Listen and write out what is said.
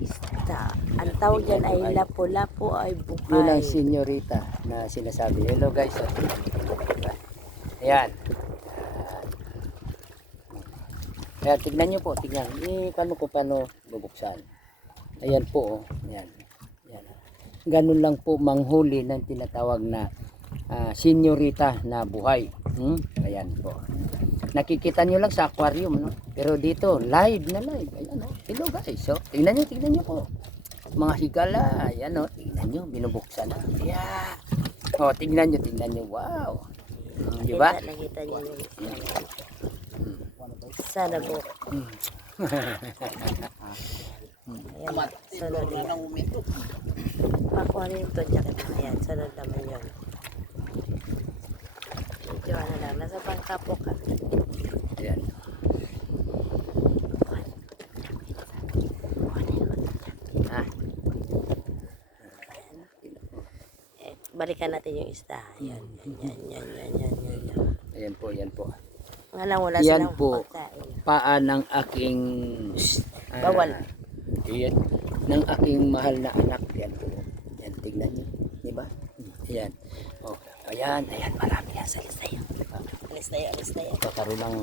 isda. Ang tawag dyan ay lapu-lapu ay buhay. Yun ang senyorita na sinasabi. Hello guys. Ayan. Kaya tignan nyo po, tignan. Paano ko paano bubuksan. Ayan po. Ayan. Ayan. Ganun lang po manghuli ng tinatawag na senyorita na buhay. Ayan po. Nakikita nyo lang sa aquarium, no? Pero dito, live na live. Ayan, no? Hello guys. So, tignan nyo po. Mga higala. Ayan, no? Tignan nyo, binubuksan na. Ayan. O, tignan nyo. Wow. Diba? Nakita nyo yung sana po. Ayan, sunod yan. Pakuha rin ito, jacket na yan. Sunod naman yun. Medyo ano lang, nasa bangka po ka. Ayan. Balikan natin yung isda. Yan. Ayan po. Nga lang wala Yan silang po. pagkain. Paan ng aking Bawal. Yan. Ng aking mahal na anak. Yan po. Yan, tignan nyo. Diba? Ayan. Oh, ayan. Marami yan sa listayo. Alis tayo. Kakaroon ng